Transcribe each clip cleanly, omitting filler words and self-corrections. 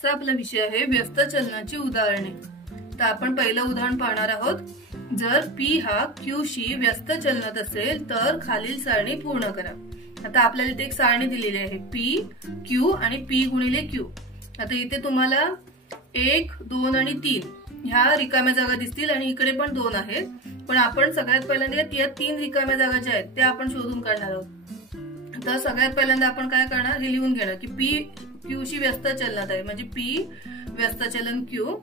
आजचा आपला विषय आहे व्यस्त चलनाची उदाहरणे। तर आपण पहिलं उदाहरण पाहणार आहोत। जर P हा Q शी व्यस्त चलनात असेल तर खालील सारणी पूर्ण करा। आता आपल्याला इथे एक सारणी दिलेली आहे P Q आणि P गुणिले Q। आता इथे तुम्हाला 1 2 आणि 3 ह्या रिकाम्या जागा दिसतील आणि इकडे पण 2 आहेत, पण आपण सगळ्यात पहिल्यांदा या 3 रिकाम्या जागा ज्या आहेत त्या आपण शोधून काढणार आहोत। तर सगळ्यात पहिल्यांदा आपण काय करणार, हे लिहून घेणार की P Q शी व्यस्त चलनात आहे, म्हणजे P व्यस्त चलन Q।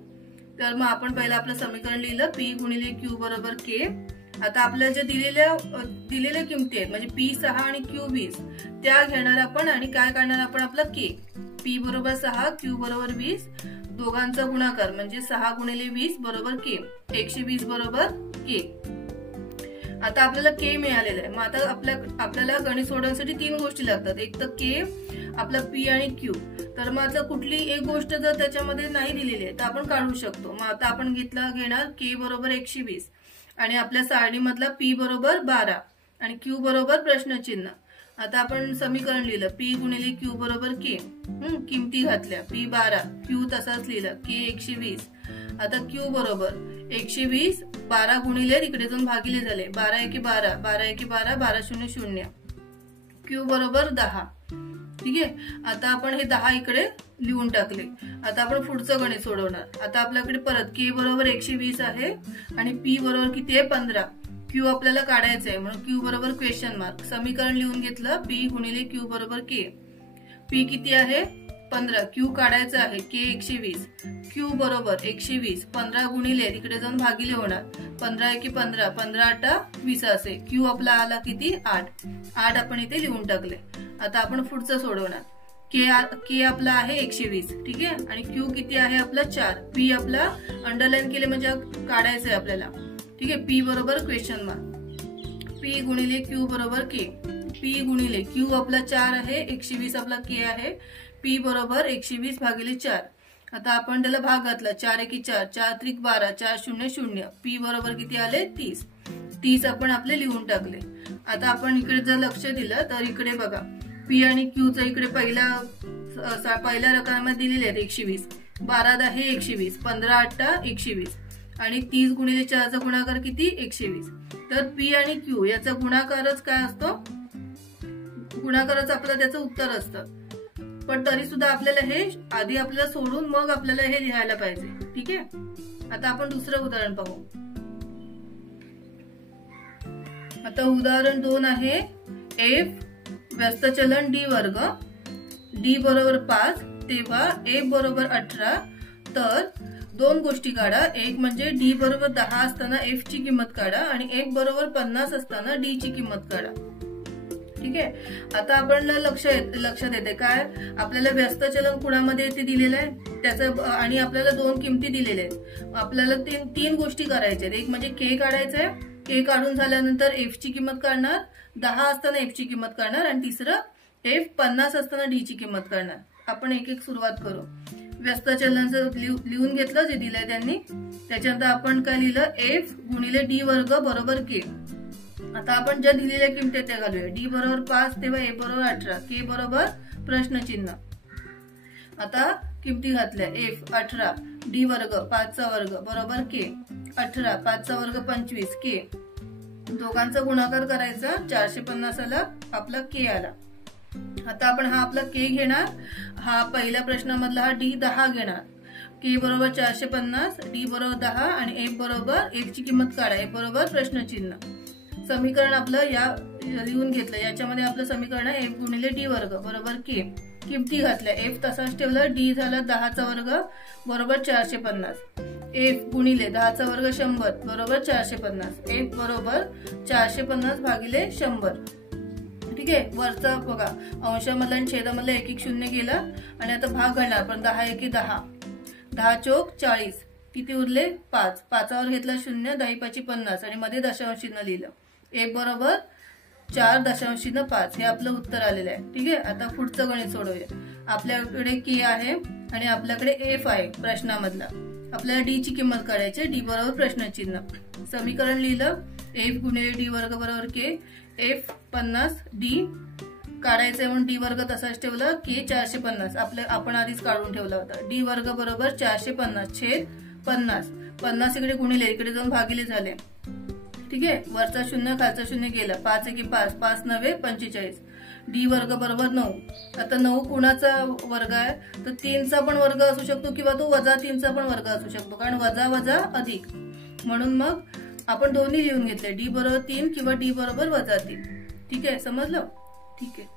तर मग आपण पहिलं आपलं समीकरण लिहिलं P गुणिले Q बरोबर K। आता आपल्या ज्या दिलेल्या किमती आहेत म्हणजे P 6 आणि Q 20 त्या घेणार आपण आणि काय करणार आपण आपला K। P बरोबर 6 Q बरोबर 20 दोघांचा गुणाकार म्हणजे 6 गुणिले 20 बरोबर K। 120 बरोबर K। आता आपल्याला K मिळालेला आहे। मग आता आपल्याला गणित सोडवण्यासाठी 3 गोष्टी लागतात, एक तर K, आपला P आणि Q। तर मग आता कुठली एक गोष्ट जर त्याच्यामध्ये नाही दिलेली आहे तर आपण काढू शकतो। मग आता आपण घेणार K बरोबर 120 आणि आपल्या सारणीमधला P बरोबर 12 आणि Q बरोबर प्रश्नचिन्ह। आता आपण समीकरण लिहिलं P गुणिले Q बरोबर K। किमती घातल्या P 12 Q तसाच लिहिलं K 120। आता Q बरोबर 120 12 गुणिले तिकडे जाऊन भागिले झाले 12 एके 12 12 एके 12 12 शून्य शून्य। Q बरोबर 10। ठीक आहे, आता आपण हे 10 इकडे लिहून टाकले। आता आपण पुढचं गणित सोडवणार। आता आपल्याकडे परत K बरोबर 120 आहे आणि P बरोबर किती आहे 15। Q आपल्याला काढायचं आहे म्हणून Q बरोबर क्वेश्चन मार्क। समीकरण लिहून घेतलं P गुणिले Q बरोबर K। P किती आहे 15, Q काढायचं आहे K 120, Q बरोबर 120 15 गुणिले तिकडे जाऊन भागिले होणार 15 एके 15 15 8 20 असे। Q आपला आला किती 8 आपण इथे लिहून टाकले। आता आपण पुढचं सोडवणार। K आपला आहे 120, ठीक आहे, आणि Q किती आहे आपला 4। P आपला अंडरलाईन केले म्हणजे काढायचं आहे आपल्याला, ठीक आहे। P बरोबर क्वेश्चन मार्क। P गुणिले Q बरोबर K। P गुणिले Q आपला 4 आहे, 120 आपला K आहे। P बरोबर 120 भागिले 4। आता आपण त्याला भाग घातला 4 एके 4 4 त्रिक 12 4 शून्य शून्य। P बरोबर किती आले 30 आपण आपले लिहून टाकले। आता आपण इकडे जर लक्ष दिलं तर इकडे बघा P आणि Q चा इकडे पहिल्या रकान्यामध्ये दिलेले आहेत 120 12 10 120 15 8 120 आणि 30 गुणिले 4 चा गुणाकार किती 120। तर P आणि Q याचा गुणाकारच काय असतो, गुणाकारच आपलं त्याचं उत्तर असतं। पण तरी सुद्धा आपल्याला हे आधी आपल्याला सोडून मग आपल्याला हे लिहायला पाहिजे, ठीक आहे। आता आपण दुसरं उदाहरण पाहू। आता उदाहरण 2 आहे F व्यस्त चलन D वर्ग, D बरोबर 5 तेव्हा F बरोबर 18। तर 2 गोष्टी काढा, एक म्हणजे D बरोबर 10 असताना F ची किंमत काढा आणि F बरोबर 50 असताना D ची किंमत काढा, ठीक आहे। आता आपल्याला लक्षात येते काय, आपल्याला व्यस्त चलन कुणामध्ये येते दिलेलं आहे त्याचं आणि आपल्याला 2 किमती दिलेल्या आहेत। आपल्याला 3 गोष्टी करायच्या आहेत, एक म्हणजे K काढायचं आहे, K काढून झाल्यानंतर F ची किंमत काढणार, 10 असताना F ची किंमत काढणार आणि तिसरं F 50 असताना D ची किंमत काढणार। आपण एक एक सुरुवात करू। व्यस्त चलनाचं लिहून घेतलं जे दिलंय त्यांनी, त्याच्यानंतर आपण काय लिहिलं F गुणिले D वर्ग बरोबर K। आता आपण ज्या दिलेल्या किमती त्या घालूया। D बरोबर 5 तेव्हा F बरोबर 18, K बरोबर प्रश्नचिन्ह। आता किमती घातल्या F 18 D वर्ग 5 चा वर्ग बरोबर K 18 5 चा वर्ग 25 K। दोघांचा गुणाकार करायचा 450 आला आपला K आला। आता आपण हा आपला K घेणार, हा पहिल्या प्रश्नामधला हा D 10 घेणार। K बरोबर 450 D बरोबर 10 आणि F बरोबर F ची किंमत काढा, F बरोबर प्रश्नचिन्ह। समीकरण आपलं या लिहून घेतलं, याच्यामध्ये आपलं समीकरण आहे F गुणिले D वर्ग बरोबर K। किमती घातल्या F तसाच ठेवलं, D झाला 10 चा वर्ग बरोबर 450, F गुणिले 10 चा वर्ग 100 बरोबर 450, F बरोबर 450 भागिले 100, ठीक आहे। वरचा बघा अंशामधला आणि छेदामधला एक एक शून्य गेला आणि आता भाग घालणार पण 10 एके 10 10 चौक 40 किती उरले 5, 5वर घेतला 0 10 5 50 आणि मध्ये दशांश चिन्ह लिहिलं। F बरोबर 4.5 हे आपलं उत्तर आलेलं आहे, ठीक आहे। आता पुढचं गणित सोडवूया। आपल्याकडे K आहे आणि आपल्याकडे F आहे प्रश्नामधला, आपल्याला D ची किंमत काढायची, D बरोबर प्रश्नचिन्ह। समीकरण लिहिलं F गुणिले D वर्ग बरोबर K, F 50 D काढायचंय म्हणून डी वर्ग तसाच ठेवला. के 450 आपण आधीच काढून ठेवला होता. डी वर्ग बरोबर 450 छेद 50. 50 इकडे गुणिले, इकडे जाऊन भागिले झाले. ठीक आहे, वरचा शून्य खालचा शून्य गेला. 5 एके 5, 5 9 45. डी वर्ग बरोबर 9. आता 9 कुणाचा वर्ग आहे, तर 3चा पण वर्ग असू शकतो किंवा तो वजा 3चा पण वर्ग असू शकतो, कारण वजा वजा अधिक. म्हणून मग आपण दोन्ही लिहून घेतले, डी बरोबर 3 किंवा डी बरोबर वजा 3. ठीक आहे, समजलं? ठीक आहे.